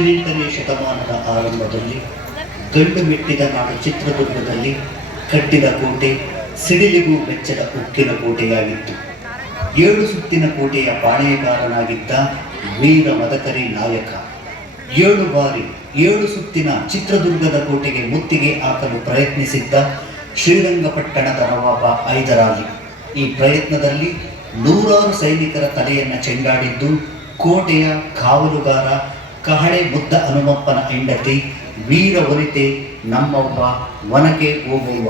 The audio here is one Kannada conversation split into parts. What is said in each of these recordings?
18ನೇ ಶತಮಾನದ ಆರಂಭದಲ್ಲಿ ಗಂಡು ಮೆಟ್ಟಿದ ನಾಡು ಚಿತ್ರದುರ್ಗದಲ್ಲಿ ಕಟ್ಟಿದ ಕೋಟೆ ಸಿಡಿಲಿಗೂ ಬೆಚ್ಚದ ಉಕ್ಕಿನ ಕೋಟೆಯಾಗಿತ್ತು. 7 ಸುತ್ತಿನ ಕೋಟೆಯ ಪಾಳೆಯಗಾರನಾಗಿದ್ದ ವೀರ ಮದಕರಿ ನಾಯಕ 7 ಬಾರಿ 7 ಸುತ್ತಿನ ಚಿತ್ರದುರ್ಗದ ಕೋಟೆಗೆ ಮುತ್ತಿಗೆ ಹಾಕಲು ಪ್ರಯತ್ನಿಸಿದ್ದ ಶ್ರೀರಂಗಪಟ್ಟಣದ ನವಾಬ ಹೈದರಾಲಿ. ಈ ಪ್ರಯತ್ನದಲ್ಲಿ 100 ಸೈನಿಕರ ತಲೆಯನ್ನು ಚೆಂಡಾಡಿದ್ದು ಕೋಟೆಯ ಕಾವಲುಗಾರ ಕಹಳೆ ಮುದ್ದ ಹನುಮಪ್ಪನ ಹೆಂಡತಿ ವೀರ ವನಿತೆ ನಮ್ಮವ್ವ ವನಕೆ ಓಬವ್ವ.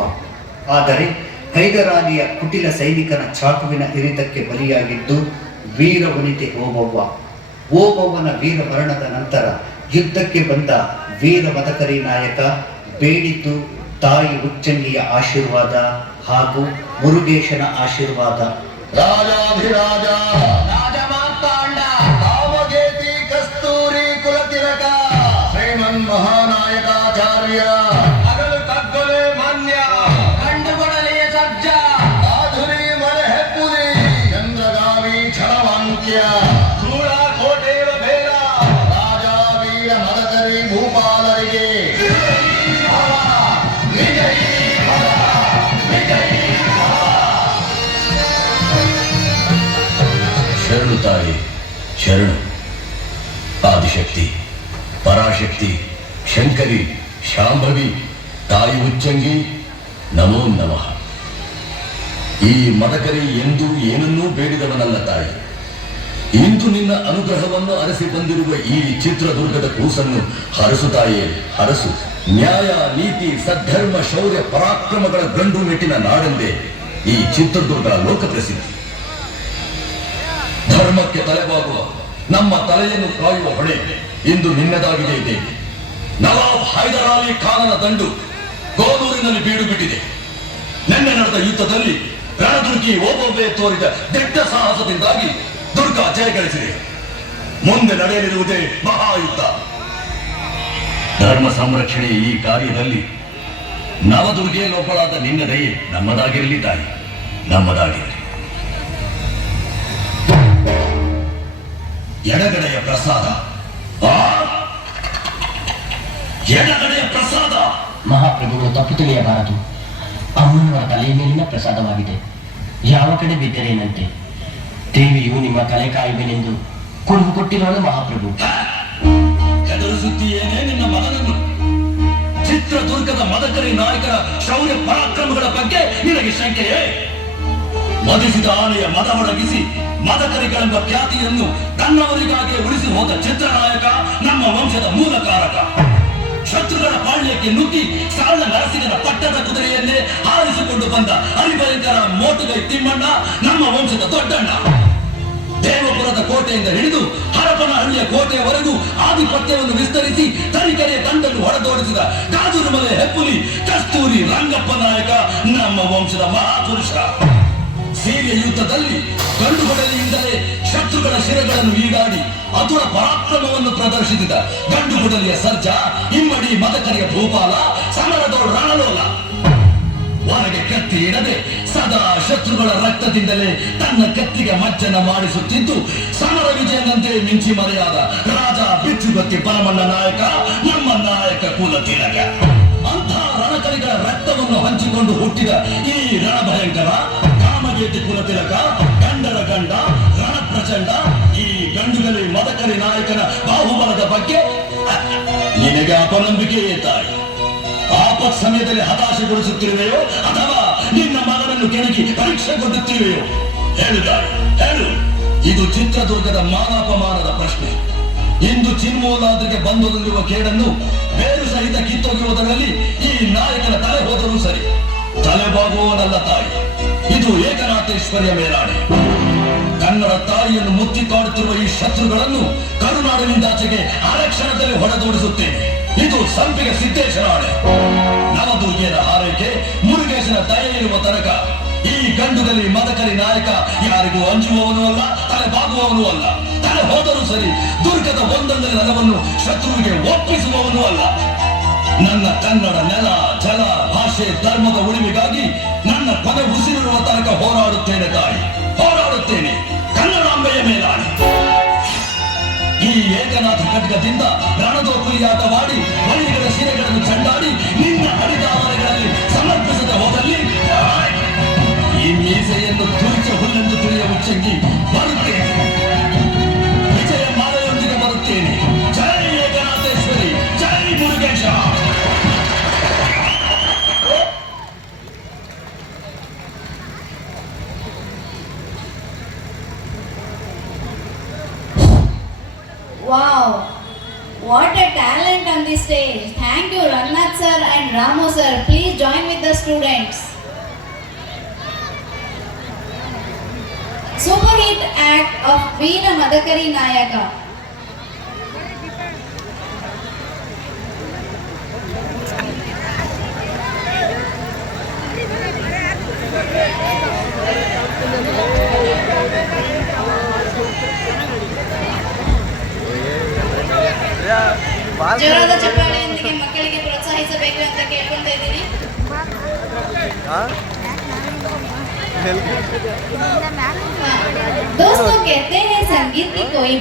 ಆದರೆ ಹೈದರಾಲಿಯ ಕುಟಿಲ ಸೈನಿಕನ ಚಾಕುವಿನ ಇರಿತಕ್ಕೆ ಬಲಿಯಾಗಿದ್ದು ವೀರ ವನಿತೆ ಓಬವ್ವನ ವೀರ ಮರಣದ ನಂತರ ಯುದ್ಧಕ್ಕೆ ಬಂದ ವೀರ ಮದಕರಿ ನಾಯಕ ಬೇಡಿದ್ದು ತಾಯಿ ಉಚ್ಚಂಗಿಯ ಆಶೀರ್ವಾದ ಹಾಗೂ ಮುರುಗೇಶನ ಆಶೀರ್ವಾದ. ರಾಜಾಧಿರಾಜ ರಾಜ ಮಾರ್ತಾಂಡ ಕಾಮಗೇತಿ ಕಸ್ತೂರಿ ಕುಲತಿಲಕ ಶ್ರೀಮನ್ ಮಹಾನಾಯಕಾಚಾರ್ಯ ಅಗಲು ಕಗ್ಗೊಲೆ ಮಾನ್ಯ ಕಂಡುಕೊಡಲಿಯ ಸಜ್ಜ ಆಧುರಿ ಮಳೆ ಹೆಪ್ಪುದಿ ಚಂದ್ರಗಾವಿ ಛಳವಾಂಕ್ಯ ಧೂಳ ಕೋಟೆಯ ಬೇರ ರಾಜ ವೀರ ಮದಕರಿ ಭೂಪಾಲರಿಗೆ ಶರಣು ತಾಯಿ ಶರಣು. ಆದಿಶಕ್ತಿ ಪರಾಶಕ್ತಿ ಶಂಕರಿ ಶಾಂಭವಿ ತಾಯಿ ಉಚ್ಚಂಗಿ ನಮೋ ನಮಃ. ಈ ಮದಕರಿ ಎಂದು ಏನನ್ನೂ ಬೇಡಿದವನಲ್ಲ ತಾಯಿ. ಇಂದು ನಿನ್ನ ಅನುಗ್ರಹವನ್ನು ಅರಸಿ ಬಂದಿರುವ ಈ ಚಿತ್ರದುರ್ಗದ ಕೂಸನ್ನು ಹರಸು ತಾಯೇ ಹರಸು. ನ್ಯಾಯ ನೀತಿ ಸದ್ಧರ್ಮ ಶೌರ್ಯ ಪರಾಕ್ರಮಗಳ ಗಂಡು ಮೆಟ್ಟಿನ ನಾಡೆಂದೇ ಈ ಚಿತ್ರದುರ್ಗ ಲೋಕಪ್ರಸಿದ್ಧಿ. ಧರ್ಮಕ್ಕೆ ತಲೆಬಾಗುವ ನಮ್ಮ ತಲೆಯನ್ನು ಕಾಯುವ ಹೊಣೆ ಇಂದು ನಿನ್ನದಾಗಿದೆ ಇದೆ. ನವಾಬ್ ಹೈದರಾಲಿ ಖಾನನ ದಂಡು ಗೋದೂರಿನಲ್ಲಿ ಬೀಡು ಬಿಟ್ಟಿದೆ. ನಿನ್ನೆ ನಡೆದ ಯುದ್ಧದಲ್ಲಿ ರಣದುರ್ಗಿ ಓಬವ್ವೆ ತೋರಿದ ದಿಟ್ಟ ಸಾಹಸದಿಂದಾಗಿ ದುರ್ಗ ಜಯಗಳಿಸಿದೆ. ಮುಂದೆ ನಡೆಯಲಿರುವುದೇ ಮಹಾಯುದ್ಧ. ಧರ್ಮ ಸಂರಕ್ಷಣೆ ಈ ಕಾರ್ಯದಲ್ಲಿ ನವದುರ್ಗೆಯಲ್ಲೊಬ್ಬಳಾದ ನಿನ್ನ ದಯೆ ನಮ್ಮದಾಗಿರಲಿ ತಾಯಿ, ನಮ್ಮದಾಗಿರಲಿ. ಎಡಗಡೆಯ ಪ್ರಸಾದ ಎಡಗಡೆಯ ಪ್ರಸಾದ ಮಹಾಪ್ರಭುಗಳು ತಪ್ಪು ತಿಳಿಯಬಾರದು. ಅಮ್ಮನವರ ತಲೆಯ ಮೇಲಿನ ಪ್ರಸಾದವಾಗಿದೆ. ಯಾವ ಕಡೆ ಬಿದ್ದರೇನಂತೆ ದೇವಿಯು ನಿಮ್ಮ ತಲೆ ಕಾಯುವೆನೆಂದು ಕುರುಹು ಕೊಟ್ಟಿರುವಳು ಮಹಾಪ್ರಭು. ಹೆದರಿಸುತ್ತೀಯೇನೇ ನಿನ್ನ ಮಗನನ್ನು? ಚಿತ್ರದುರ್ಗದ ಮದಕರಿ ನಾಯಕರ ಶೌರ್ಯ ಪರಾಕ್ರಮಗಳ ಬಗ್ಗೆ ನಿನಗೆ ಶಂಕೆಯೇ? ಮದಿಸಿದ ಆನೆಯ ಮದವೊಡಗಿಸಿ ಮದಕರಿಗಳೆಂಬ ಖ್ಯಾತಿಯನ್ನು ತನ್ನವರಿಗಾಗಿ ಉಳಿಸಿ ಹೋದ ಚಿತ್ರನಾಯಕ ನಮ್ಮ ವಂಶದ ಮೂಲಕಾರಕ. ಶತ್ರುಗಳ ಪಾಳ್ಯಕ್ಕೆ ನುಗ್ಗಿ ಸಾಲ ನರಸಿಂಗನ ಪಟ್ಟದ ಕುದುರೆಯನ್ನೇ ಹಾರಿಸಿಕೊಂಡು ಬಂದ ಹರಿಭಯಂಕರ ಮೋಟುಗೈ ತಿಮ್ಮಣ್ಣ ನಮ್ಮ ವಂಶದ ದೊಡ್ಡಣ್ಣ. ದೇವಪುರದ ಕೋಟೆಯಿಂದ ಹಿಡಿದು ಹರಪನಹಳ್ಳಿಯ ಕೋಟೆಯವರೆಗೂ ಆಧಿಪತ್ಯವನ್ನು ವಿಸ್ತರಿಸಿ ತರೀಕೆರೆಯ ದಂಡನ್ನು ಹೊಡೆದೋಡಿಸಿದ ಗಾಜುರುಮಲೆ ಹೆಪ್ಪುಲಿ ಕಸ್ತೂರಿ ರಂಗಪ್ಪ ನಾಯಕ ನಮ್ಮ ವಂಶದ ಮಹಾಪುರುಷ. ಸೀರೆಯ ಯುದ್ಧದಲ್ಲಿ ಗಂಡುಗೊಡಲಿಯಿಂದಲೇ ಶತ್ರುಗಳ ಶಿರಗಳನ್ನು ಈಡಾಡಿ ಅತುರ ಪರಾಕ್ರಮವನ್ನು ಪ್ರದರ್ಶಿಸಿದ ಗಂಡುಗೊಡಲಿಯ ಸರ್ಜ ಇಮ್ಮಡಿ ಮದಕರಿಯ ಭೂಪಾಲ ಸಮರದೋಳು ರಣಲೋಲ. ಹೊರಗೆ ಕತ್ತಿ ಇಡದೆ ಸದಾ ಶತ್ರುಗಳ ರಕ್ತದಿಂದಲೇ ತನ್ನ ಕತ್ತಿಗೆ ಮಜ್ಜನ ಮಾಡಿಸುತ್ತಿದ್ದು ಸಮರ ವಿಜಯನಂತೆ ಮಿಂಚಿ ಮರೆಯಾದ ರಾಜ ಬಿಚ್ಚುಗತ್ತಿ ಪರಮಣ್ಣ ನಾಯಕ ನಮ್ಮ ನಾಯಕ ಕುಲ ತಿಲಕ. ಅಂಥ ರಣಕರಿಗಳ ರಕ್ತವನ್ನು ಹಂಚಿಕೊಂಡು ಹುಟ್ಟಿದ ಈ ರಣಭಯಂಕರ ಕಾಮಗೇತಿ ಕುಲ ತಿಲಕ ಗಂಡರ ಗಂಡ ರಣ ಪ್ರಚಂಡ ಈ ಗಂಡುಗಲಿ ಮದಕರಿ ನಾಯಕನ ಬಾಹುಬಲದ ಬಗ್ಗೆ ನಿನಗೆ ಅಪನಂಬಿಕೆಯೇ ತಾಯಿ? ಆಪತ್ ಸಮಯದಲ್ಲಿ ಹತಾಶೆಗೊಳಿಸುತ್ತಿರುವೆಯೋ ಅಥವಾ ನಿನ್ನ ಮಗನನ್ನು ಕೆಣಕಿ ಪರೀಕ್ಷೆ ಕೊಡುತ್ತಿರುವೆಯೋ? ಹೇಳುತ್ತಾರೆ ಹೇಳು. ಇದು ಚಿತ್ರದುರ್ಗದ ಮಾನಾಪಮಾನದ ಪ್ರಶ್ನೆ. ಇಂದು ಚಿನ್ಮೂಲಾದ್ರಿಗೆ ಬಂದೊದಗಿರುವ ಕೇಡನ್ನು ಬೇರು ಸಹಿತ ಕಿತ್ತೊಗೆಯುವುದರಲ್ಲಿ ಈ ನಾಯಕನ ತಲೆ ಹೋದರೂ ಸರಿ, ತಲೆಬಾಗುವವನಲ್ಲ ತಾಯಿ. ಇದು ಏಕನಾಥೇಶ್ವರಿಯ ಮೇಲಾಣೆ. ಕನ್ನಡ ತಾಯಿಯನ್ನು ಮುತ್ತಿ ಕಾಡುತ್ತಿರುವ ಈ ಶತ್ರುಗಳನ್ನು ಕರುನಾಡಿನಿಂದಾಚೆಗೆ ಆರಕ್ಷಣದಲ್ಲಿ ಹೊಡೆದೋಡಿಸುತ್ತೇನೆ. ಇದು ಸಂಪಿಗೆ ಸಿದ್ದೇಶನ ಆಣೆ. ನವದುರ್ಗೆಯ ಹಾರೈಕೆ ಮುರುಗೇಶನ ದಯೆ ಇರುವ ತನಕ ಈ ಗಂಡುಗಲಿ ಮದಕರಿ ನಾಯಕ ಯಾರಿಗೂ ಅಂಜುವವನು ಅಲ್ಲ, ತಲೆ ಬಾಗುವವನು ಅಲ್ಲ. ತಲೆ ಹೋದರೂ ಸರಿ, ದುರ್ಗದ ಒಂದೊಂದನೇ ನೆಲವನ್ನು ಶತ್ರುವಿಗೆ ಒಪ್ಪಿಸುವವನು ಅಲ್ಲ. ನನ್ನ ಕನ್ನಡ ನೆಲ ಜಲ ಭಾಷೆ ಧರ್ಮದ ಉಳಿವಿಗಾಗಿ ನನ್ನ ಕೊನೆ ಉಸಿರಿರುವ ತನಕ ಹೋರಾಡುತ್ತೇನೆ ತಾಯಿ, ಹೋರಾಡುತ್ತೇನೆ. ಕನ್ನಡಾಂಬೆಯ ಮೇಲಾಣೆ. ಈ ಏಕನಾಥ ಖಡ್ಗದಿಂದ ರಣದೋಪುಲಿಯಾಟವಾಡಿ ಬಳಿಗಳ ಶಿರೆಗಳನ್ನು ಚಂಡಾಡಿ ನಿನ್ನ ಹರಿದಾವರೆಗಳಲ್ಲಿ ಸಮರ್ಪಿಸದೆ ಹೋದಲ್ಲಿ ಈ ಮೀಸೆಯನ್ನು ತುರಿಚ ಹುಲ್ಲೆಂದು ತಿಳಿಯ ಮುಚ್ಚಂಗಿ ಬರುತ್ತೇನೆ. ವಿಜಯ ಮಾಲೆಯೊಂದಿಗೆ ಬರುತ್ತೇನೆ. ಜೈ ಏಕನಾಥೇಶ್ವರಿ, ಜೈ Murugesh. Wow, what a talent on the stage. Thank you Rannath sir and Ramu sir. Please join with the students. Super hit act of Veera Madakari Nayaka. ಜೋರಾದ ಚಪ್ಪಾಳೆಯೊಂದಿಗೆ ಮಕ್ಕಳಿಗೆ ಪ್ರೋತ್ಸಾಹಿಸಬೇಕು ಅಂತ ಕೇಳ್ಕೊಳ್ತಾ ಇದ್ದೀನಿ. दोस्तों कहते हैं संगीत की कोई